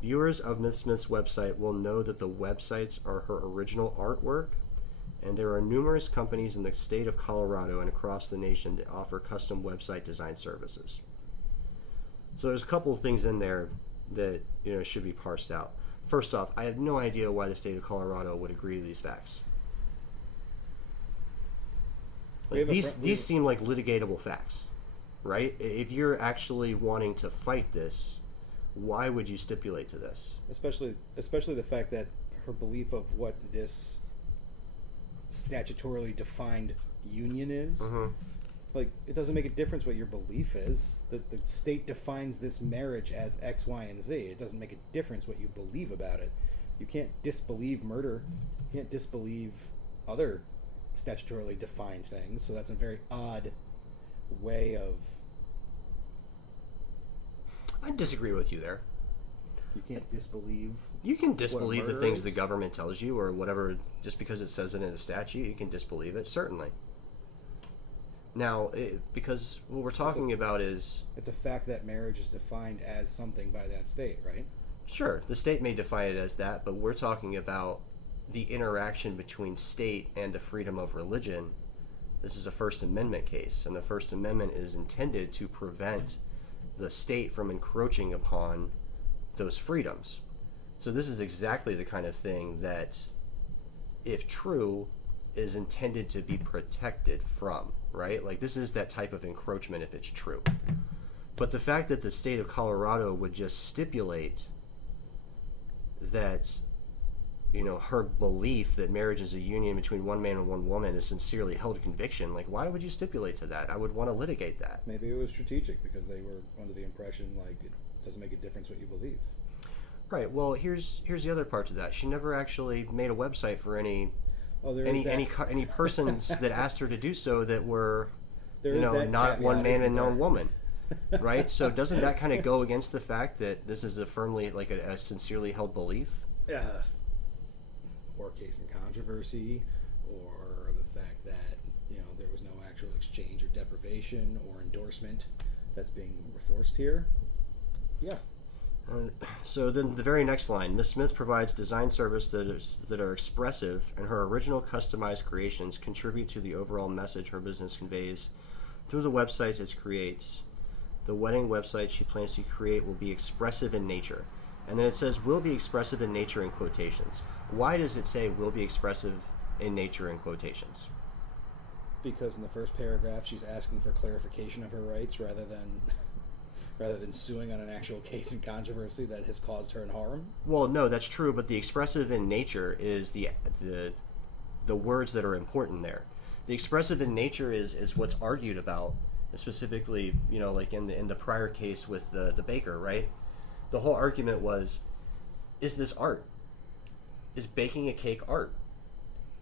Viewers of Ms. Smith's website will know that the websites are her original artwork and there are numerous companies in the state of Colorado and across the nation that offer custom website design services. So there's a couple of things in there that should be parsed out. First off, I have no idea why the state of Colorado would agree to these facts. These seem like litigatable facts, right? If you're actually wanting to fight this, why would you stipulate to this? Especially the fact that her belief of what this statutorily defined union is, like, it doesn't make a difference what your belief is. The state defines this marriage as X, Y, and Z. It doesn't make a difference what you believe about it. You can't disbelieve murder. You can't disbelieve other statutorily defined things. So that's a very odd way of... I disagree with you there. You can't disbelieve... You can disbelieve the things the is? government tells you or whatever, just because it says it in a statute, you can disbelieve it, certainly. Now, because what we're talking about is... It's a fact that marriage is defined as something by that state, right? Sure, the state may define it as that, but we're talking about the interaction between state and the freedom of religion. This is a First Amendment case, and the First Amendment is intended to prevent the state from encroaching upon those freedoms. So this is exactly the kind of thing that, if true, is intended to be protected from, right? Like, this is that type of encroachment if it's true. But the fact that the state of Colorado would just stipulate that, her belief that marriage is a union between one man and one woman is sincerely held conviction, like, why would you stipulate to that? I would want to litigate that. Maybe it was strategic because they were under the impression, like, it doesn't make a difference what you believe. Right. Well, here's the other part to that. She never actually made a website for any persons that asked her to do so that were, not one man and no woman. Right? So doesn't that kind of go against the fact that this is a firmly, like, a sincerely held belief? Or case in controversy, or the fact that, there was no actual exchange or deprivation or endorsement that's being enforced here. Yeah. So then the very next line, Ms. Smith provides design services that are expressive, and her original customized creations contribute to the overall message her business conveys through the websites it creates. The wedding website she plans to create will be expressive in nature. And then it says, will be expressive in nature in quotations. Why does it say will be expressive in nature in quotations? Because in the first paragraph, she's asking for clarification of her rights rather than suing on an actual case in controversy that has caused her harm. Well, no, that's true, but the expressive in nature is the words that are important there. The expressive in nature is what's argued about, specifically, like in the prior case with the baker, right? The whole argument was, is this art? Is baking a cake art?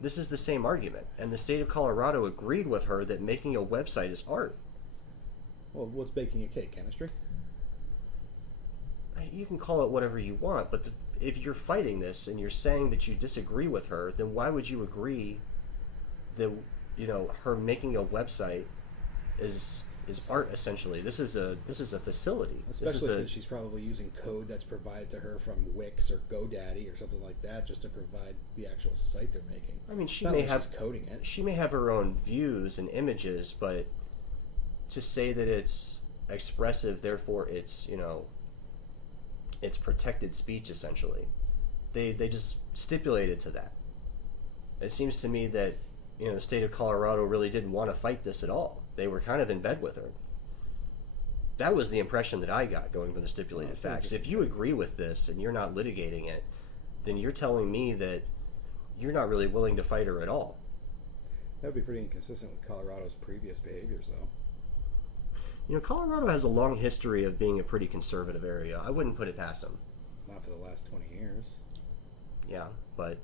This is the same argument, and the state of Colorado agreed with her that making a website is art. Well, what's baking a cake? Chemistry? You can call it whatever you want, but if you're fighting this and you're saying that you disagree with her, then why would you agree that her making a website is art? Essentially, this is a facility. Especially because she's probably using code that's provided to her from Wix or GoDaddy or something like that, just to provide the actual site they're making. I mean, she's coding it. She may have her own views and images, but to say that it's expressive, therefore it's it's protected speech. Essentially, they just stipulated to that. It seems to me that the state of Colorado really didn't want to fight this at all. They were kind of in bed with her. That was the impression that I got going from the stipulated facts. If you agree with this and you're not litigating it, then you're telling me that you're not really willing to fight her at all. That would be pretty inconsistent with Colorado's previous behaviors, though. Colorado has a long history of being a pretty conservative area. I wouldn't put it past them. Not for the last 20 years. Yeah, but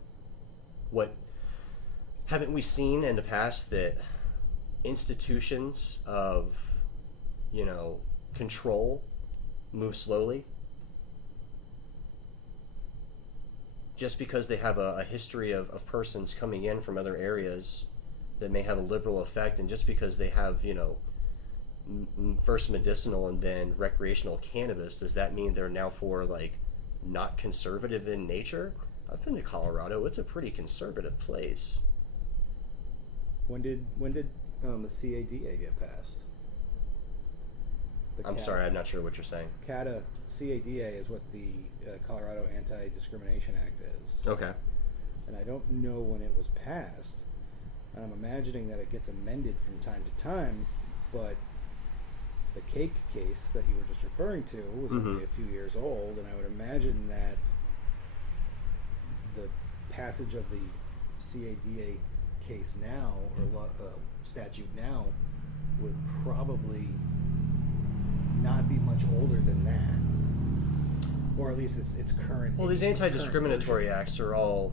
haven't we seen in the past that institutions of, control move slowly? Just because they have a history of persons coming in from other areas that may have a liberal effect, and just because they have, first medicinal and then recreational cannabis, does that mean they're now not conservative in nature? I've been to Colorado. It's a pretty conservative place. When did the CADA get passed? I'm sorry, I'm not sure what you're saying. CADA is what the Colorado Anti-Discrimination Act is. Okay. And I don't know when it was passed. I'm imagining that it gets amended from time to time, but the cake case that you were just referring to was only a few years old, and I would imagine that the passage of the CADA case now, or statute now, would probably not be much older than that, or at least its current. Well, these anti-discriminatory acts are all,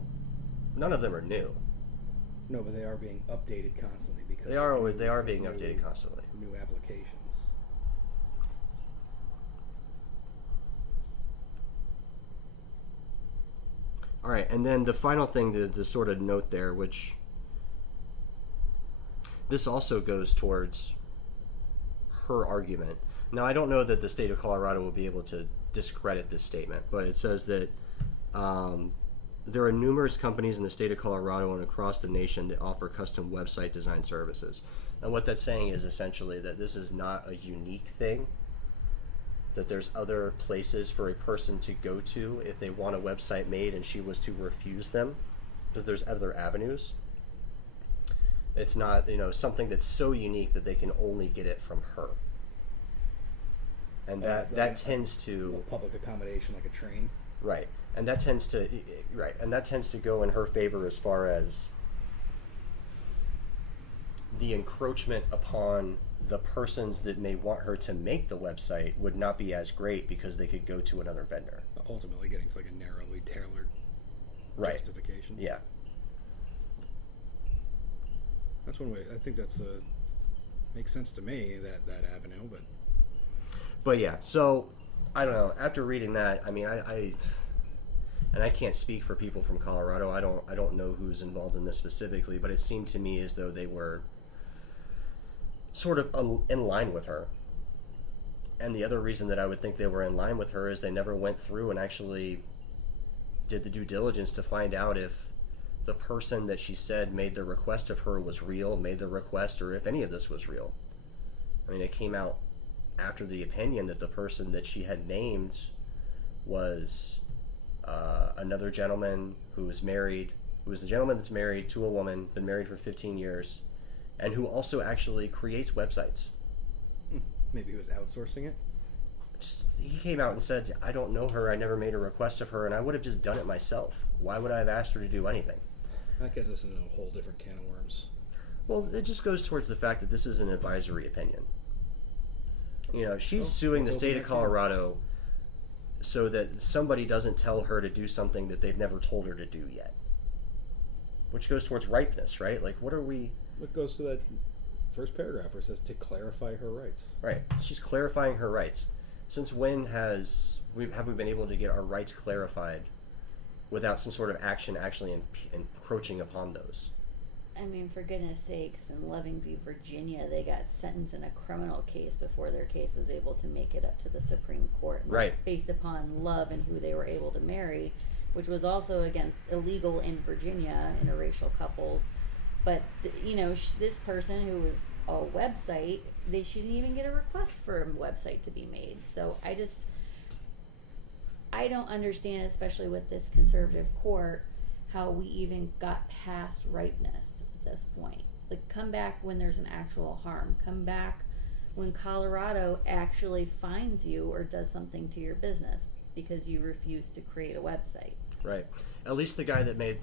none of them are new. No, but they are being updated constantly because they are being updated constantly. New applications. All right, and then the final thing to sort of note there, which this also goes towards her argument. Now, I don't know that the state of Colorado will be able to discredit this statement, but it says that there are numerous companies in the state of Colorado and across the nation that offer custom website design services. And what that's saying is essentially that this is not a unique thing, that there's other places for a person to go to if they want a website made and she was to refuse them, that there's other avenues. It's not, something that's so unique that they can only get it from her. And that tends to public accommodation, like a train. Right. And that tends to go in her favor as far as the encroachment upon the persons that may want her to make the website would not be as great because they could go to another vendor. Ultimately getting to like a narrowly tailored justification. Yeah. That's one way. I think that's makes sense to me, that avenue, But yeah, so I don't know. After reading that, I mean, I can't speak for people from Colorado. I don't know who's involved in this specifically, but it seemed to me as though they were sort of in line with her. And the other reason that I would think they were in line with her is they never went through and actually did the due diligence to find out if the person that she said made the request of her was real, made the request, or if any of this was real. I mean, it came out after the opinion that the person that she had named was another gentleman who was married, who is a gentleman that's married to a woman, been married for 15 years, and who also actually creates websites. Maybe he was outsourcing it? He came out and said, I don't know her, I never made a request of her, and I would have just done it myself. Why would I have asked her to do anything? That gets us into a whole different can of worms. Well, it just goes towards the fact that this is an advisory opinion. She's suing the state of Colorado so that somebody doesn't tell her to do something that they've never told her to do yet. Which goes towards ripeness, right? Like, what are we... What goes to that first paragraph where it says to clarify her rights? Right. She's clarifying her rights. Since when have we been able to get our rights clarified without some sort of action actually encroaching upon those? I mean, for goodness sakes, in Lovingview, Virginia, they got sentenced in a criminal case before their case was able to make it up to the Supreme Court. And right. That's based upon love and who they were able to marry, which was also illegal in Virginia, interracial couples. But, this person who was a website, they shouldn't even get a request for a website to be made. So I don't understand, especially with this conservative court, how we even got past ripeness at this point. Like, come back when there's an actual harm. Come back when Colorado actually fines you or does something to your business because you refuse to create a website. Right. At least the guy that made,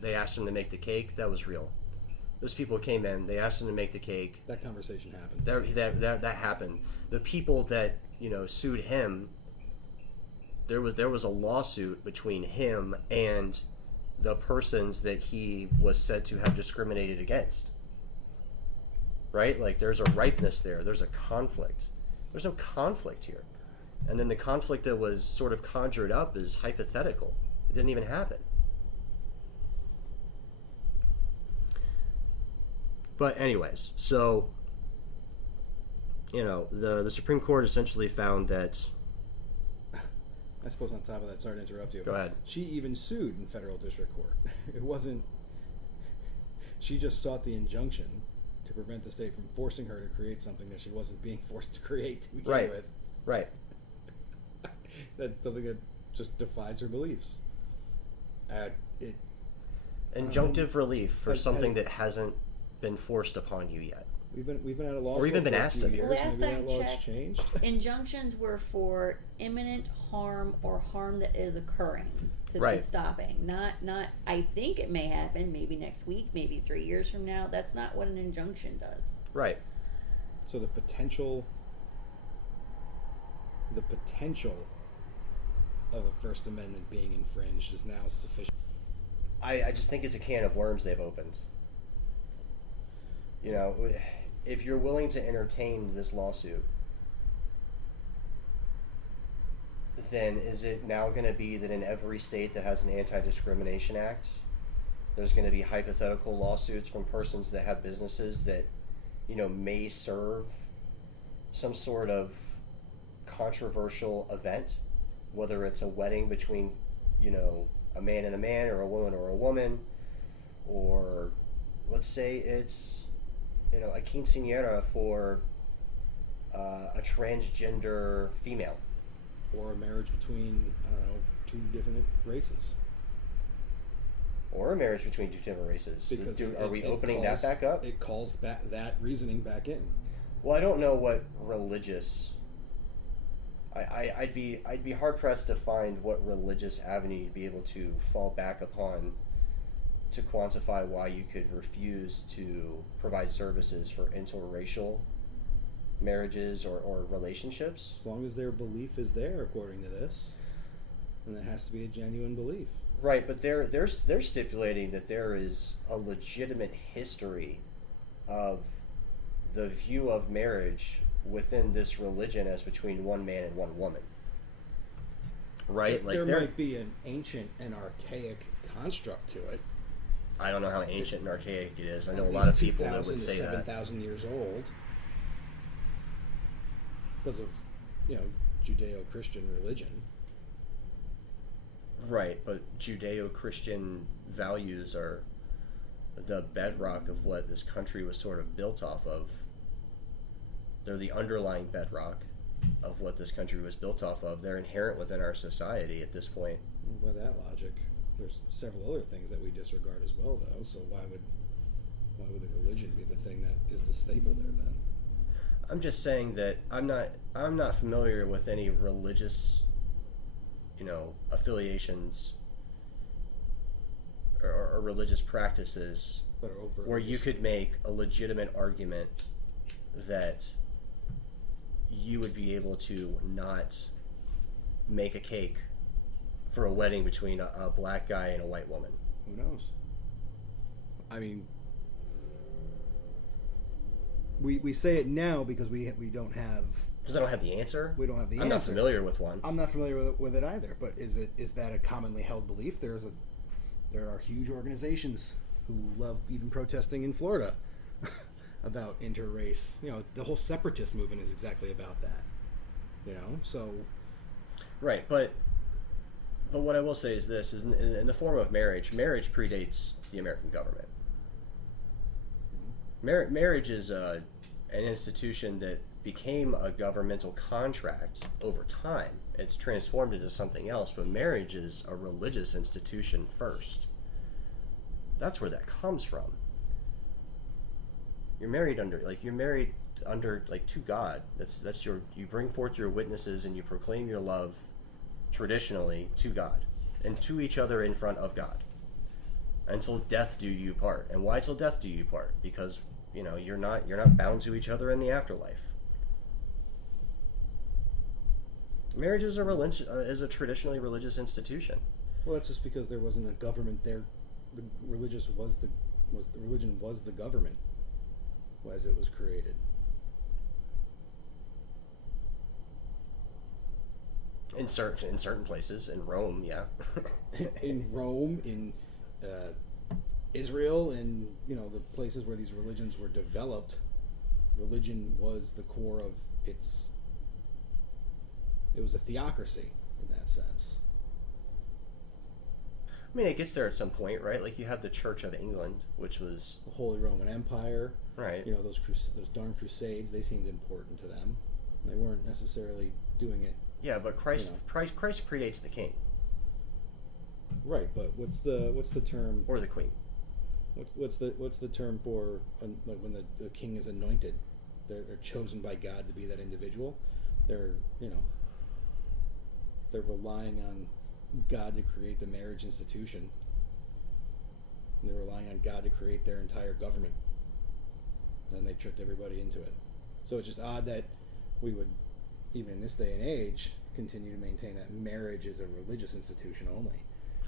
they asked him to make the cake, that was real. Those people came in, they asked him to make the cake. That conversation happened. That happened. The people that, sued him, there was a lawsuit between him and the persons that he was said to have discriminated against. Right? Like, there's a ripeness there. There's a conflict. There's no conflict here. And then the conflict that was sort of conjured up is hypothetical. It didn't even happen. But anyways, so, the Supreme Court essentially found that... I suppose on top of that, sorry to interrupt you. Go ahead. She even sued in federal district court. It wasn't She just sought the injunction to prevent the state from forcing her to create something that she wasn't being forced to create to begin Right. with. Right. That's something that just defies her beliefs. Injunctive relief for has- something that hasn't been forced upon you yet. We've been at a loss Or even for been a asked few to. years. Last Maybe I that law's checked, changed. injunctions were for imminent harm or harm that is occurring to Right. be stopping. Not I think it may happen, maybe next week, maybe 3 years from now. That's not what an injunction does. Right. So the potential of a First Amendment being infringed is now sufficient. I just think it's a can of worms they've opened. You know, if you're willing to entertain this lawsuit, then is it now going to be that in every state that has an Anti-Discrimination Act, there's going to be hypothetical lawsuits from persons that have businesses that, you know, may serve some sort of controversial event, whether it's a wedding between, you know, a man and a man, or a woman, or let's say it's, you know, a quinceañera for a transgender female. Or a marriage between, I don't know, two different races. Or a marriage between two different races. Because Are we it opening calls- that back up? It calls that reasoning back in. Well, I don't know what religious. I'd be hard pressed to find what religious avenue you'd be able to fall back upon to quantify why you could refuse to provide services for interracial marriages or relationships. As long as their belief is there, according to this, and it has to be a genuine belief. Right, but they're stipulating that there is a legitimate history of the view of marriage within this religion as between one man and one woman. Right? There might be an ancient and archaic construct to it. I don't know how ancient and archaic it is. I know a At lot of least people that 2,000 would to say that. 7,000 years old. Because of, you know, Judeo-Christian religion. Right, but Judeo-Christian values are the bedrock of what this country was sort of built off of. They're the underlying bedrock of what this country was built off of. They're inherent within our society at this point. By that logic, there's several other things that we disregard as well, though. So why would the religion be the thing that is the staple there then? I'm just saying that I'm not familiar with any religious, you know, affiliations or religious practices That are overtly where you could make a legitimate argument that you would be able to not make a cake for a wedding between a black guy and a white woman. Who knows? I mean, we say it now because we don't have. Because I don't have the answer. We don't have the I'm not answer. familiar with one. I'm not familiar with it either. But is that a commonly held belief? There are huge organizations who love even protesting in Florida about interrace. You know, the whole separatist movement is exactly about that. You know, so Right, but what I will say is this: is in the form of marriage predates the American government. Marriage is an institution that became a governmental contract over time. It's transformed into something else, but marriage is a religious institution first. That's where that comes from. You're married under to God. That's you bring forth your witnesses and you proclaim your love traditionally to God and to each other in front of God. Until death do you part. And why till death do you part? Because, you know, you're not bound to each other in the afterlife. Marriage is a traditionally religious institution. well, that's just because there wasn't a government there. The religion was the government as it was created. In certain places, in Rome, yeah. In Rome, in Israel, and you know the places where these religions were developed, religion was the core of its. It was a theocracy in that sense. I mean, it gets there at some point, right? Like you have the Church of England, which was The Holy Roman Empire, right. you know, those darn crusades, they seemed important to them. They weren't necessarily doing it. Yeah, but Christ predates the king Right, but what's the term? or the queen. What's the term for when the king is anointed? They're chosen by God to be that individual. They're relying on God to create the marriage institution. They're relying on God to create their entire government, and they tricked everybody into it. So it's just odd that we would, even in this day and age, continue to maintain that marriage is a religious institution only.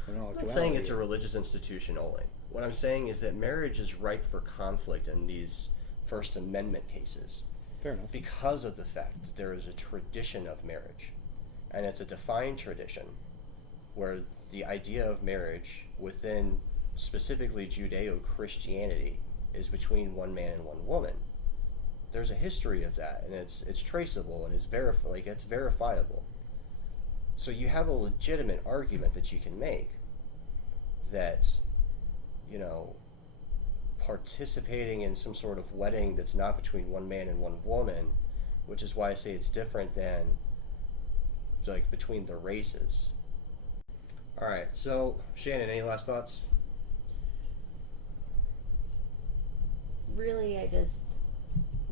I'm not saying it's a religious institution only. What I'm saying is that marriage is ripe for conflict in these First Amendment cases. Fair enough. Because of the fact that there is a tradition of marriage, and it's a defined tradition where the idea of marriage within specifically Judeo-Christianity is between one man and one woman. There's a history of that, and it's traceable and it's verifiable. So you have a legitimate argument that you can make that, you know, participating in some sort of wedding that's not between one man and one woman, which is why I say it's different than like between the races. All right, so Shannon, any last thoughts? Really, I just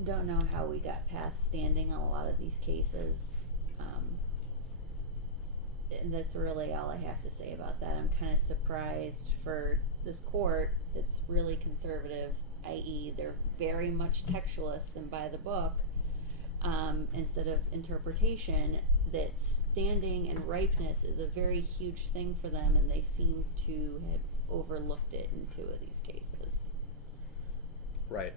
don't know how we got past standing on a lot of these cases. And that's really all I have to say about that. I'm kind of surprised for this court that's really conservative, i.e. they're very much textualists and by the book, instead of interpretation, that standing and ripeness is a very huge thing for them, and they seem to have overlooked it in 2 of these cases. Right.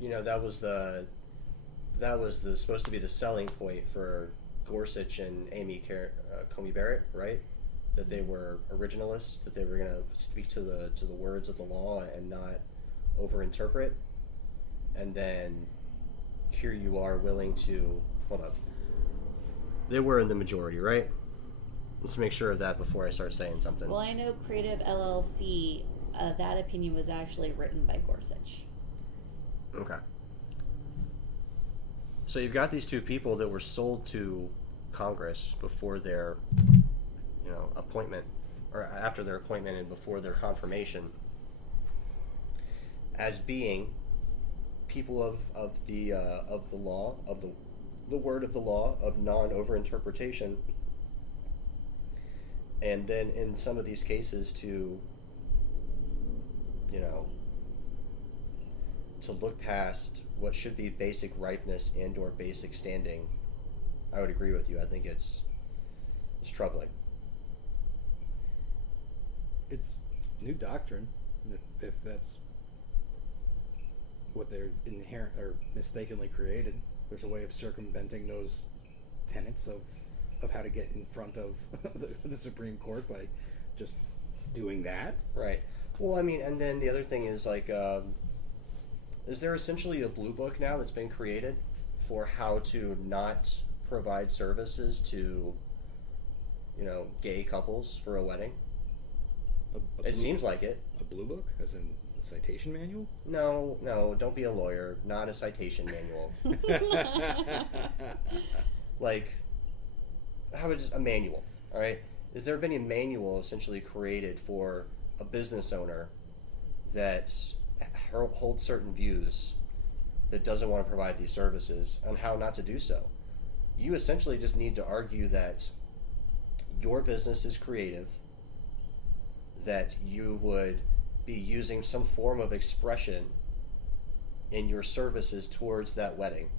You know, that was the supposed to be the selling point for Gorsuch and Amy Coney Barrett, right? That they were originalists, that they were going to speak to the words of the law and not overinterpret. And then here you are willing to hold up. They were in the majority, right? Let's make sure of that before I start saying something. Well, I know Creative LLC, that opinion was actually written by Gorsuch. Okay. So you've got these 2 people that were sold to Congress before their, appointment, or after their appointment and before their confirmation, as being people of the law, of the word of the law, of non-overinterpretation, and then in some of these cases to look past what should be basic ripeness and or basic standing. I would agree with you. I think it's troubling. It's new doctrine, if that's what they're inherent or mistakenly created. There's a way of circumventing those tenets of how to get in front of the Supreme Court by just doing that. Right. Well, I mean, and then the other thing is like, is there essentially a blue book now that's been created for how to not provide services to, gay couples for a wedding? It seems like it. A blue book, as in a citation manual? No, don't be a lawyer. Not a citation manual. Like, how about just a manual? All right. Is there been a manual essentially created for a business owner that holds certain views that doesn't want to provide these services on how not to do so? You essentially just need to argue that your business is creative, that you would be using some form of expression in your services towards that wedding,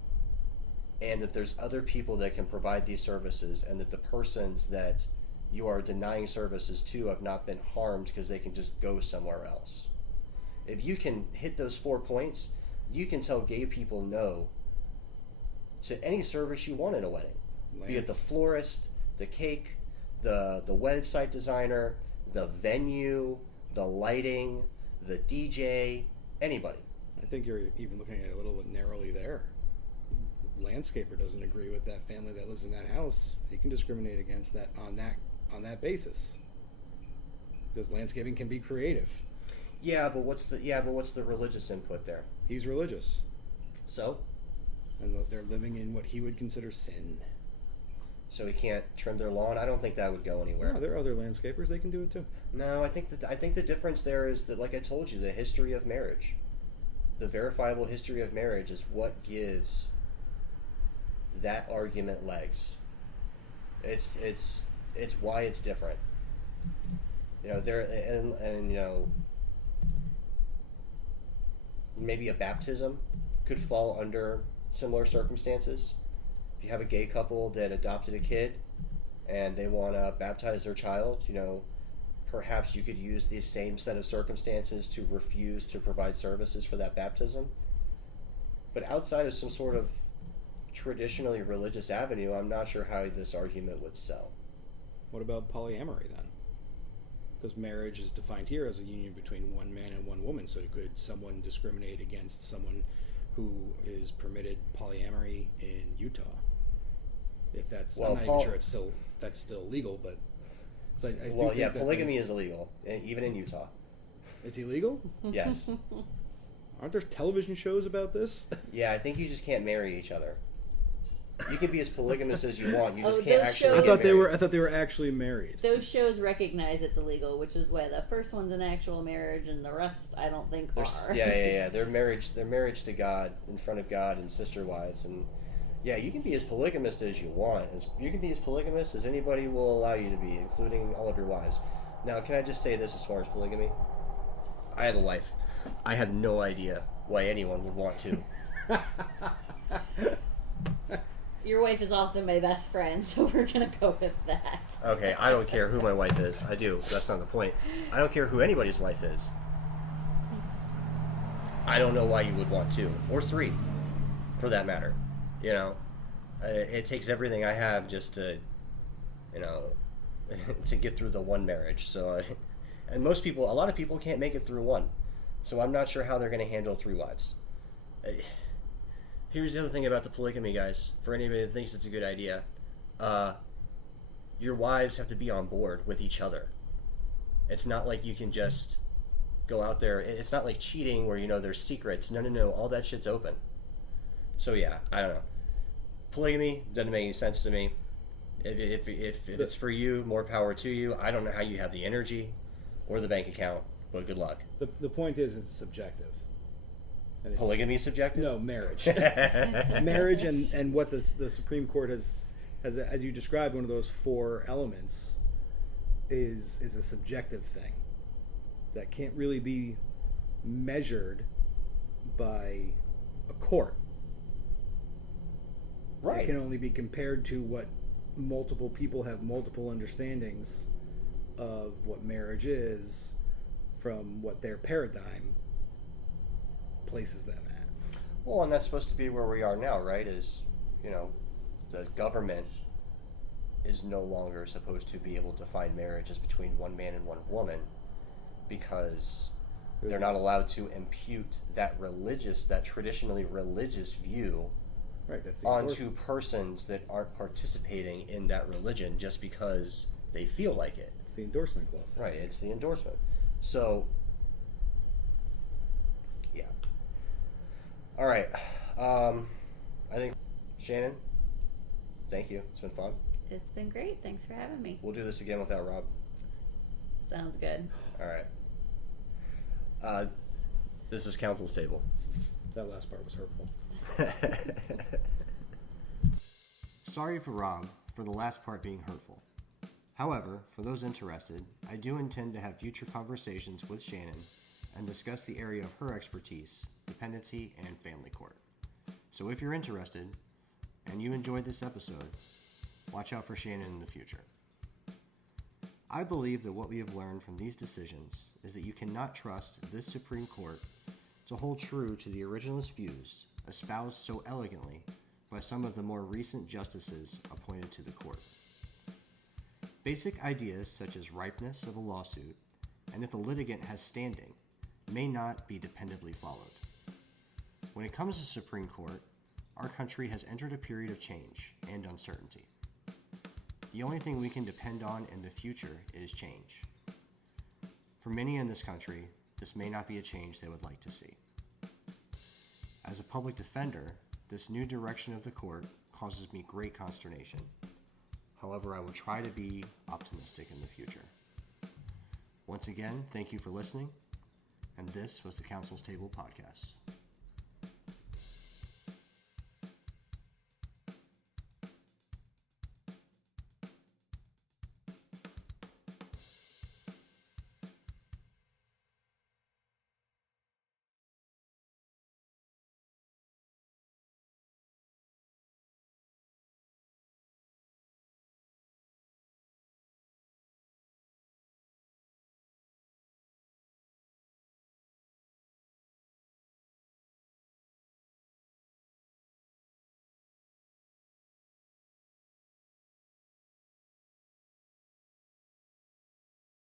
and that there's other people that can provide these services, and that the persons that you are denying services to have not been harmed because they can just go somewhere else. If you can hit those 4 points, you can tell gay people no to any service you want in a wedding. Be it the florist, the cake, the website designer, the venue, the lighting, the DJ, anybody. I think you're even looking at it a little bit narrowly there. Landscaper doesn't agree with that family that lives in that house. He can discriminate against that on that basis. Because landscaping can be creative. Yeah, but what's the religious input there? He's religious. So? And they're living in what he would consider sin. So he can't trim their lawn? I don't think that would go anywhere. No, there are other landscapers. They can do it too. No, I think the difference there is that, like I told you, the history of marriage. The verifiable history of marriage is what gives that argument legs. It's why it's different. Maybe a baptism could fall under similar circumstances. If you have a gay couple that adopted a kid and they want to baptize their child, perhaps you could use the same set of circumstances to refuse to provide services for that baptism. But outside of some sort of traditionally religious avenue, I'm not sure how this argument would sell. What about polyamory then? Because marriage is defined here as a union between one man and one woman. So could someone discriminate against someone who is permitted polyamory in Utah? If that's, I'm not even sure that's still legal, but polygamy is illegal, even in Utah. It's illegal? Yes. Aren't there television shows about this? Yeah, I think you just can't marry each other. You can be as polygamous as you want. You just Oh, can't those actually. shows- I thought they were actually married. Those shows recognize it's illegal, which is why the first one's an actual marriage, and the rest I don't think are. Yeah. They're marriage to God, in front of God and sister wives, and yeah, you can be as polygamous as you want. You can be as polygamous as anybody will allow you to be, including all of your wives. Now, can I just say this as far as polygamy? I have a wife. I have no idea why anyone would want to. Your wife is also my best friend, so we're gonna go with that. Okay, I don't care who my wife is. I do. That's not the point. I don't care who anybody's wife is. I don't know why you would want 2 or 3, for that matter. It takes everything I have just to, to get through the one marriage. So, and a lot of people can't make it through one. So I'm not sure how they're going to handle 3 wives. Here's the other thing about the polygamy, guys. For anybody that thinks it's a good idea, your wives have to be on board with each other. It's not like you can just go out there. It's not like cheating where there's secrets. No. All that shit's open. So yeah, I don't know. Polygamy doesn't make any sense to me. If it's for you, more power to you. I don't know how you have the energy or the bank account, but good luck. The point is, it's subjective. And polygamy is subjective? No, marriage. Marriage and what the Supreme Court has, as you described, one of those 4 elements is a subjective thing that can't really be measured by a court. Right. It can only be compared to what multiple people have multiple understandings of what marriage is from what their paradigm places them at. Well, and that's supposed to be where we are now, right? Is, the government is no longer supposed to be able to define marriage as between one man and one woman because they're not allowed to impute that traditionally religious view onto persons that aren't participating in that religion just because they feel like it. It's the endorsement clause. Right, it's the endorsement. So, yeah. All right. I think, Shannon, thank you. It's been fun. It's been great. Thanks for having me. We'll do this again without Rob. Sounds good. All right. This is Counsel's Table. That last part was hurtful. Sorry for Rob for the last part being hurtful. However, for those interested, I do intend to have future conversations with Shannon and discuss the area of her expertise, dependency and family court. So if you're interested and you enjoyed this episode, watch out for Shannon in the future. I believe that what we have learned from these decisions is that you cannot trust this Supreme Court to hold true to the originalist views espoused so elegantly by some of the more recent justices appointed to the court. Basic ideas such as ripeness of a lawsuit and if the litigant has standing may not be dependably followed. When it comes to Supreme Court, our country has entered a period of change and uncertainty. The only thing we can depend on in the future is change. For many in this country, this may not be a change they would like to see. As a public defender, this new direction of the court causes me great consternation. However, I will try to be optimistic in the future. Once again, thank you for listening, and this was the Counsel's Table podcast.